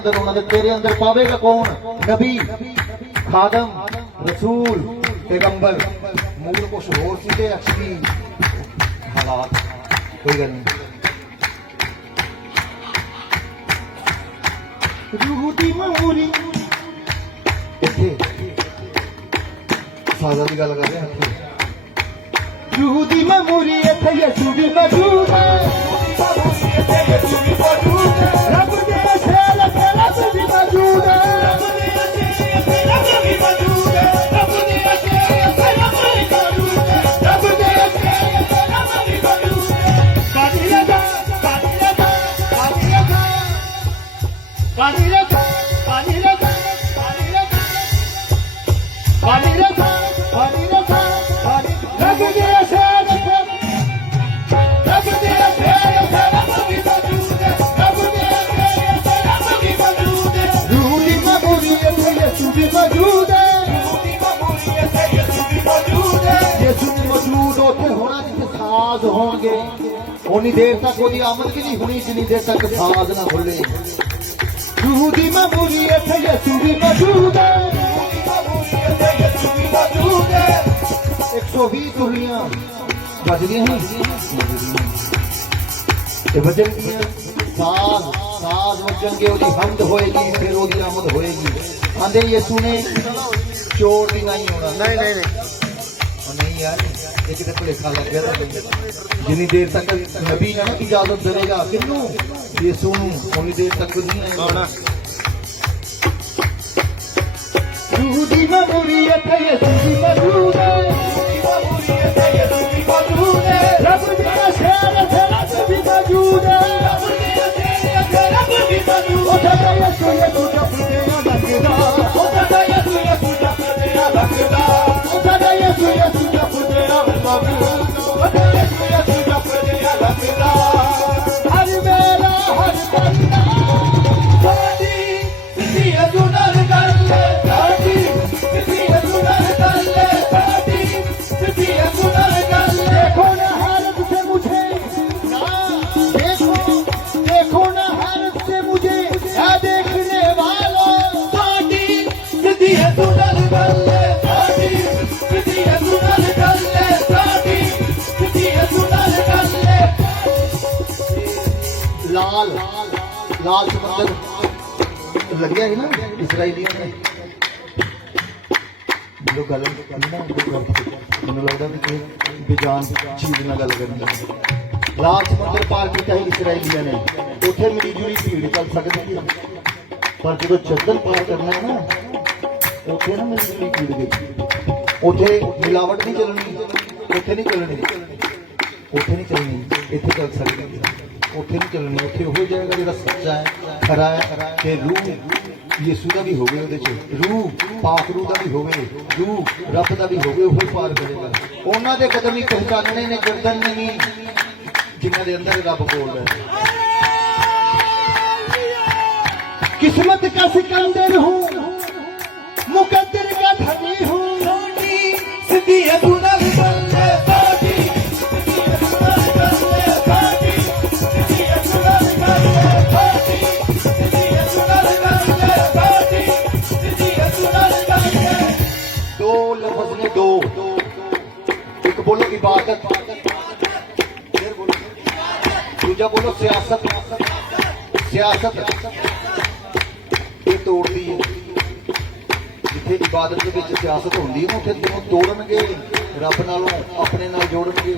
ਅੰਦਰ ਉਹਨਾਂ ਦੇ ਤੇਰੇ ਅੰਦਰ ਪਾਵੇਗਾ ਕੌਣ? ਨਬੀ, ਖਾਦਮ, ਰਸੂਲ ਪੈਗੰਬਰ ਮੂਲ ਕੁਛ ਹੋਰ ਸੀ ਤੇ ਐਕਚੁਅਲੀ ਹਾਲਾਤ। ਕੋਈ ਗੱਲ ਨਹੀਂ। ਰੂਹ ਦੀ ਮਮੂਰੀ ਇੱਥੇ। ਸਾਜ਼ਾ ਦੀ ਗੱਲ ਕਰ ਰਹੇ ਹਾਂ ਰੂਹ ਦੀ ਮਮੂਰੀ ਇੱਥੇ ਯਸੂ ਵੀ ਮੌਜੂਦ ਹੈ। ਰੱਬ ਕਾਦੀ ਰਜ਼ਾ ਕਾਦੀ ਰਜ਼ਾ ਕਾਦੀ ਰੱਬ ਦੇ ਸ਼ੇਰ ਤੇ ਰੱਬ ਦੇ ਸ਼ੇਰ ਤੇ ਰੱਬ ਵੀ ਮੌਜੂਦ ਹੈ ਰੱਬ ਦੇ ਸ਼ੇਰ ਤੇ ਰੱਬ ਵੀ ਮੌਜੂਦ ਹੈ। ਰੂਹ ਦੀ ਮਮੂਰੀ ਇੱਥੇ ਯਿਸੂ ਵੀ ਮੌਜੂਦ ਹੈ। ਯਿਸੂ ਵੀ ਮੌਜੂਦ ਉੱਥੇ ਹੋਣਾ ਜਿੱਥੇ ਸਾਜ਼ ਹੋਣਗੇ। ਉਨੀ ਦੇਰ ਤੱਕ ਉਹਦੀ ਆਮਦ ਵੀ ਨਹੀਂ ਹੋਣੀ ਜਿੰਨੀ ਦੇਰ ਤੱਕ ਸਾਜ਼ ਨਾ ਖੁੱਲੇ ਰੂਹ ਦੀ ਮਮੂਰੀ ਇੱਥੇ ਯਿਸੂ ਵੀ ਮੌਜੂਦ ਹੈ। 120 ਤੁਲੀਆਂ ਵੱਜਦੀਆਂ ਹੀ। ਤੇ ਵਜਨ ਦੀਆਂ ਸਾਜ਼ ਸਾਜ਼ ਵਜਣਗੇ ਉਹਦੀ ਹਮਦ ਹੋਏਗੀ ਫਿਰ ਉਹਦੀ ਆਮਦ ਹੋਏਗੀ। ਆਂਦੇ ਯਿਸੂ ਨੇ ਚੋਰ ਵੀ ਨਹੀਂ ਹੋਣਾ। ਨਹੀਂ ਨਹੀਂ ਨਹੀਂ। ਯਾਰ ਇਹ ਕਿਤੇ ਭੁਲੇਖਾ ਲੱਗ ਗਿਆ ਜਿੰਨੀ ਦੇਰ ਤੱਕ ਨਬੀ ਨਾ ਇਜਾਜ਼ਤ ਦੇਵੇਗਾ ਕਿੰਨੂੰ? ਯਿਸੂ ਨੂੰ। ਉਨੀ ਦੇਰ ਤੱਕ ਨਹੀਂ ਸੁਖੀ ਮਮੂਰੀ ਇੱਥੇ ਸੁਖੀ ਮਮੂਰੀ ਸੁਖੀ ਮਮੂਰੀ ਇੱਥੇ ਸੁਖੀ ਮਮੂਰੀ ਰੱਬ ਮੇਰਾ ਸ਼ੇਰ ਇੱਥੇ ਰੱਬ ਵੀ ਮੌਜੂਦ ਹੈ। ਰੱਬ ਮੇਰਾ ਸ਼ੇਰ ਇੱਥੇ ਰੱਬ ਵੀ ਮੌਜੂਦ ਉੱਥੇ ਤੇ ਯਿਸੂ ਯਿਸੂ बढ़िया है ना इसराइली ਜੋ ਗੱਲ ਕਰਨੀ ਨਾ ਮੈਨੂੰ ਲੱਗਦਾ ਵੀ ਬਿਜਾਨ ਚੀਜ਼ ਨਾਲ ਗੱਲ ਕਰਨੀ ਹੈ ਲਾਲ ਸਮੁੰਦਰ ਪਾਰ ਕੀਤਾ ਹੈ ਇਸਰਾਇਲੀਆਂ ਨੇ। ਉੱਥੇ ਮੇਰੀ ਜੁਰੀ ਭੀੜ ਚੱਲ ਸਕਦੀ ਹੈ ਪਰ ਜਦੋਂ ਜੱਦਨ ਪਾਰ ਕਰਨਾ ਹੈ ਨਾ, ਉੱਥੇ ਨਾ ਮੇਰੀ ਜੁਰੀ ਭੀੜ ਗਈ। ਉੱਥੇ ਮਿਲਾਵਟ ਨਹੀਂ ਚੱਲਣੀ, ਉੱਥੇ ਨਹੀਂ ਚੱਲਣੀ। ਉੱਥੇ ਨਹੀਂ ਚੱਲਣੀ, ਇੱਥੇ ਚੱਲ ਸਕਦੀ ਹੈ ਉੱਥੇ ਨਹੀਂ ਚੱਲਣੀ, ਉੱਥੇ ਉਹ ਜਾਏਗਾ ਜਿਹੜਾ ਸੱਚਾ ਹੈ, ਖਰਾ ਹੈ, ਤੇ ਰੂਹ ਯਿਸੂ ਦਾ ਵੀ ਹੋਵੇ ਉਹਦੇ ਚ ਰੂਹ ਪਾਕ ਰੂਹ ਦਾ ਵੀ ਹੋਵੇ ਰੂਹ ਰੱਬ ਦਾ ਵੀ ਹੋਵੇ ਉਹ ਪਾਰ ਕਰੇਗਾ ਉਹਨਾਂ ਦੇ ਕਦਮ ਹੀ ਪਹਿਚਾਨਣੇ ਨੇ ਗਰਦਨ ਨੇ ਨਹੀਂ ਜਿਨ੍ਹਾਂ ਦੇ ਅੰਦਰ ਰੱਬ ਬੋਲਦਾ ਹੈ किस्मत का सिकंदर हूँ मुकद्दर का धनी हूँ सिद्धि ਹੁੰਦੀ ਤੈਨੂੰ ਤੋੜਨਗੇ, ਰੱਬ ਨਾਲੋਂ ਆਪਣੇ ਨਾਲ ਜੋੜਨਗੇ,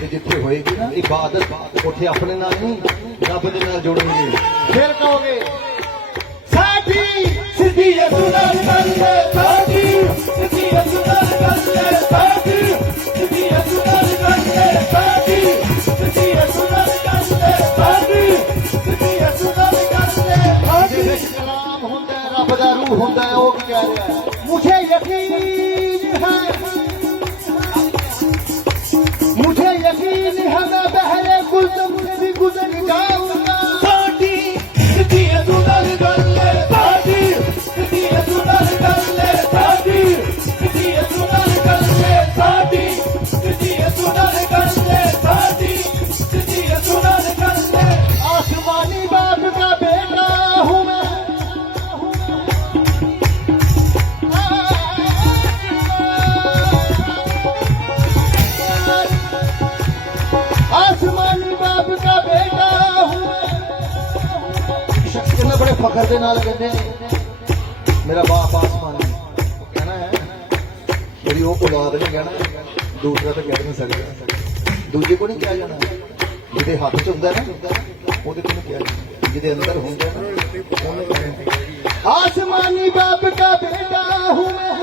ਤੇ ਜਿੱਥੇ ਹੋਏਗੀ ਨਾ ਇਬਾਦਤ ਉੱਥੇ ਆਪਣੇ ਨਾਲ ਨਹੀਂ, ਰੱਬ ਦੇ ਨਾਲ ਜੋੜਨਗੇ। ਫਿਰ ਕਹੋਗੇ, ਸਾਡੀ ਸਿੱਧੀ ਅਸੂਲਾਂ ਕੰਦੇ ਸਾਡੀ ਸਿੱਧੀ ਅਸੂਲਾਂ ਕੰਦੇ ਸਾਡੀ ਸਿੱਧੀ ਅਸੂਲਾਂ ਕੰਦੇ ਸਾਡੀ ਸਿੱਧੀ ਅਸੂਲਾਂ ਕੰਦੇ ਸਾਡੀ ਸਿੱਧੀ ਅਸੂਲਾਂ ਕੰਦੇ ਸਾਡੀ ਕਲਾਮ ਹੁੰਦਾ ਰੱਬ ਦਾ ਰੂਹ ਹੁੰਦਾ ਉਹ ਕੀ ਕਹਿ ਰਿਹਾ ਹੈ? ਮੇਰੀ ਉਹ ਔਲਾਦ ਨੇ ਕਹਿਣਾ ਦੂਸਰਾ ਤਾਂ ਕਹਿ ਨਹੀਂ ਸਕਦਾ ਦੂਜੇ ਕੋ ਨਹੀਂ ਕਿਹਾ ਜਾਣਾ ਜਿਹਦੇ ਹੱਥ 'ਚ ਹੁੰਦਾ ਨਾ ਉਹਦੇ ਕੋਲ ਨਹੀਂ ਕਿਹਾ ਜਾਣਾ ਜਿਹਦੇ ਅੰਦਰ ਹੁੰਦਾ ਨਾ ਉਹਨੇ ਕਹਿਣਾ आसमानी बाप का बेटा हूँ मैं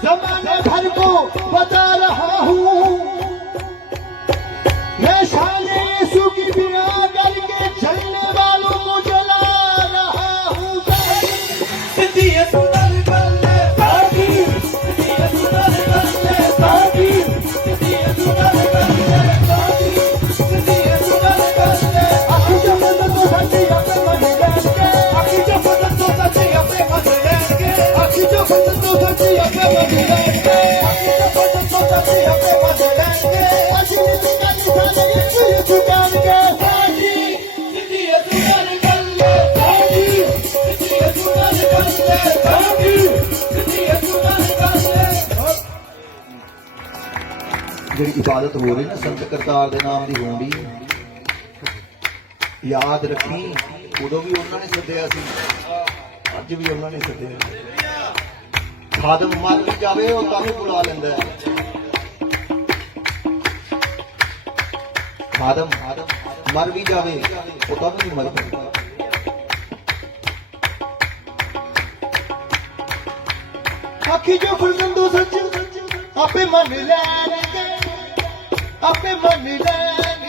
जमाने भर को बता रहा हूँ मैं शान यीशु की बिना करके चलने वालों को जला रहा हूँ ਜਿਹੜੀ ਇਬਾਦਤ ਹੋ ਰਹੀ ਨਾ, ਸੰਤ ਕਰਤਾਰ ਦੇ ਨਾਮ ਦੀ ਹੋਣੀ ਯਾਦ ਰੱਖੀ, ਉਦੋਂ ਵੀ ਉਹਨਾਂ ਨੇ ਸੱਦਿਆ ਸੀ, ਅੱਜ ਵੀ ਉਹਨਾਂ ਨੇ ਸੱਦਿਆ। ਖਾਦਮ ਮਰ ਵੀ ਜਾਵੇ ਉਹ ਤਾਂ ਵੀ ਬੁਲਾ ਲੈਂਦਾ ਹੈ। ਖਾਦਮ ਮਰ ਵੀ ਜਾਵੇ, ਉਹ ਤਾਂ ਵੀ ਨਹੀਂ ਮਰਦਾ ਆਖੀ ਜੋ ਫਰਜ਼ੰਦੋ ਸੱਚ ਆਪੇ ਮੰਨ ਲੈਣਗੇ ਆਪੇ ਮੰਨ ਲੈਣਗੇ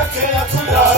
ਨਾਮ ਵਿੱਚ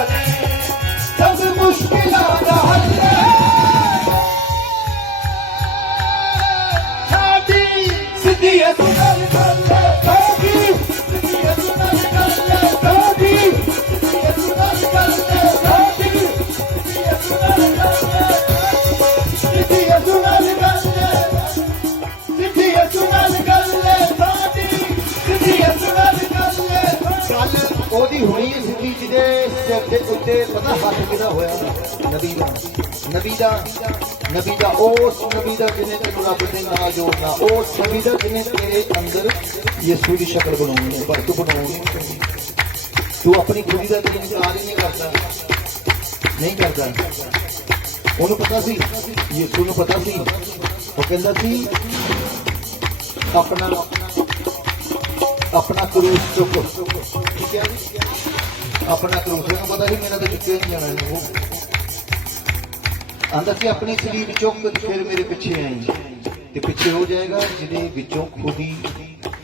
ਜਿਹਦੇ ਉੱਤੇ ਪਤਾ ਹੱਥ ਕਿਹਦਾ ਹੋਇਆ? ਨਬੀ ਦਾ ਨਬੀ ਦਾ ਨਬੀ ਦਾ ਉਸ ਨਬੀ ਦਾ ਜਿਹਨੇ ਤੈਨੂੰ ਰੱਬ ਦੇ ਨਾਲ ਜੋੜਨਾ, ਉਸ ਨਬੀ ਦਾ ਜਿਹਨੇ ਤੇਰੇ ਅੰਦਰ ਯਿਸੂ ਦੀ ਸ਼ਕਲ ਬਣਾਉਣੀ ਹੈ ਪਰ ਤੂੰ ਬਣਾਉਣੀ ਨਹੀਂ ਤੂੰ ਆਪਣੀ ਖੁਦੀ ਦਾ ਤੇਰੀ ਇਨਕਾਰ ਹੀ ਨਹੀਂ ਕਰਦਾ। ਨਹੀਂ ਕਰਦਾ। ਉਹਨੂੰ ਪਤਾ ਸੀ, ਯਿਸੂ ਨੂੰ ਪਤਾ ਸੀ। ਉਹ ਕਹਿੰਦਾ ਸੀ, ਆਪਣਾ ਆਪਣਾ ਕਰੂਸ ਚੁੱਕ। ਠੀਕ ਹੈ ਜੀ ਆਪਣਾ ਕਰੂਸ ਨੂੰ ਪਤਾ ਸੀ ਮੇਰਾ ਤਾਂ ਚੁੱਕਿਆ ਨਹੀਂ ਜਾਣਾ ਆਂਦਾ ਸੀ ਆਪਣੀ ਸਰੀਰ ਚੁੱਕ ਤੇ ਫਿਰ ਮੇਰੇ ਪਿੱਛੇ ਆਈ। ਤੇ ਪਿੱਛੇ ਹੋ ਜਾਏਗਾ ਜਿਹਦੇ ਵਿੱਚੋਂ ਖੁਦੀ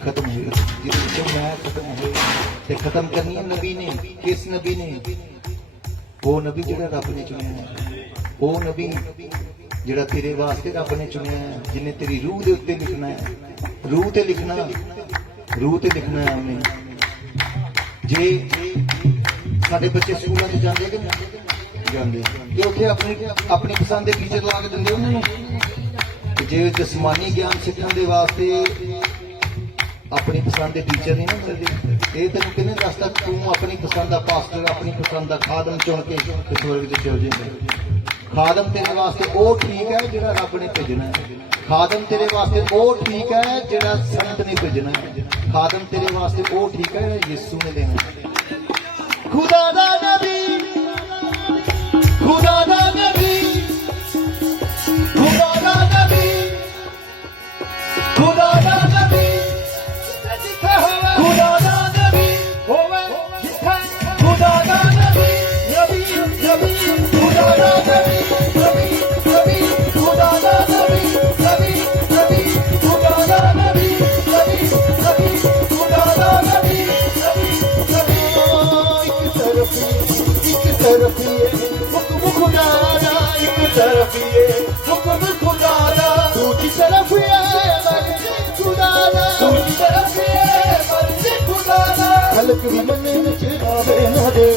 ਖਤਮ ਹੋਏਗਾ ਜਿਹਦੇ ਵਿੱਚੋਂ ਮੈਂ ਖਤਮ ਹੋਏ। ਤੇ ਖਤਮ ਕਰਨੀ ਹੈ ਨਬੀ ਨੇ। ਕਿਸ ਨਬੀ ਨੇ? ਉਹ ਨਬੀ ਜਿਹੜਾ ਰੱਬ ਨੇ ਚੁਣਿਆ ਹੈ। ਉਹ ਨਬੀ ਜਿਹੜਾ ਤੇਰੇ ਵਾਸਤੇ ਰੱਬ ਨੇ ਚੁਣਿਆ ਹੈ, ਜਿਹਨੇ ਤੇਰੀ ਰੂਹ ਦੇ ਉੱਤੇ ਲਿਖਣਾ ਹੈ। ਰੂਹ ਤੇ ਲਿਖਣਾ, ਰੂਹ ਤੇ ਲਿਖਣਾ ਹੈ ਉਹਨੇ। ਜੇ ਸਾਡੇ ਬੱਚੇ ਸਕੂਲਾਂ 'ਚ ਜਾਂਦੇ ਕਿ ਨਹੀਂ? ਜਾਂਦੇ। ਤੇ ਉੱਥੇ ਆਪਣੀ ਆਪਣੀ ਪਸੰਦ ਦੇ ਟੀਚਰ ਲਾ ਕੇ ਦਿੰਦੇ ਉਹਨਾਂ ਨੂੰ? ਜੇ ਜਸਮਾਨੀ ਗਿਆਨ ਸਿੱਖਣ ਦੇ ਵਾਸਤੇ ਆਪਣੀ ਪਸੰਦ ਦੇ ਟੀਚਰ ਨਹੀਂ ਨਾ ਮਿਲਦੇ ਇਹ ਤੈਨੂੰ ਕਿਹਨੇ ਦੱਸਦਾ ਕਿ ਤੂੰ ਆਪਣੀ ਪਸੰਦ ਦਾ ਪਾਸਟਰ ਆਪਣੀ ਪਸੰਦ ਦਾ ਖਾਦਮ ਚੁਣ ਕੇ ਤੇ ਸਵਰਗ ਦੇ ਚਲ ਜਾਂਦਾ? ਖਾਦਮ ਤੇਰੇ ਵਾਸਤੇ ਉਹ ਠੀਕ ਹੈ ਜਿਹੜਾ ਰੱਬ ਨੇ ਭੇਜਣਾ ਹੈ। ਖਾਦਮ ਤੇਰੇ ਵਾਸਤੇ ਉਹ ਠੀਕ ਹੈ ਜਿਹੜਾ ਸੰਤ ਨੇ ਭੇਜਣਾ ਹੈ। ਖਾਦਮ ਤੇਰੇ ਵਾਸਤੇ ਉਹ ਠੀਕ ਹੈ ਜਿਹੜਾ ਯਿਸੂ ਨੇ ਦੇਣਾ ਹੈ। ਖੁਦਾ ਦਾ ਨਬੀ شرفیه تو کن کلالا تو کی شرفیه مرجی کلالا تو کی شرفیه مرجی کلالا خلق بھی منے وچ آوے نہ دے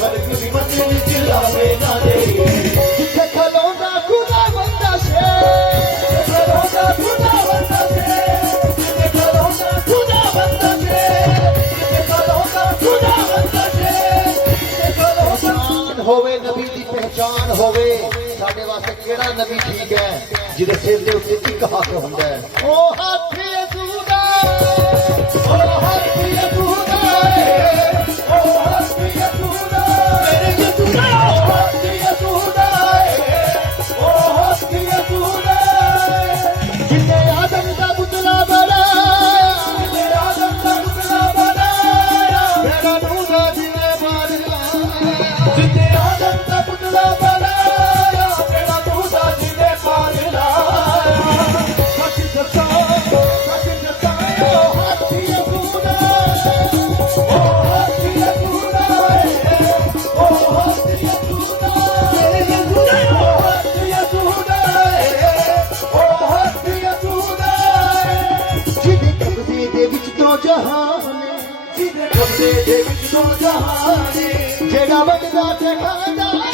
خلق بھی منے وچ آوے نہ دے ਕਿਹੜਾ ਨਵੀਂ ਠੀਕ ਹੈ ਜਿਹਦੇ ਸਿਰ ਦੇ ਉੱਤੇ ਇੱਕ ਹੱਥ ਹੁੰਦਾ ਹੈ? ਉਹ ਹੱਥ ਯਸੂ ਦਾ ਉਹ যে ডাবে ডাকে খালে ডালে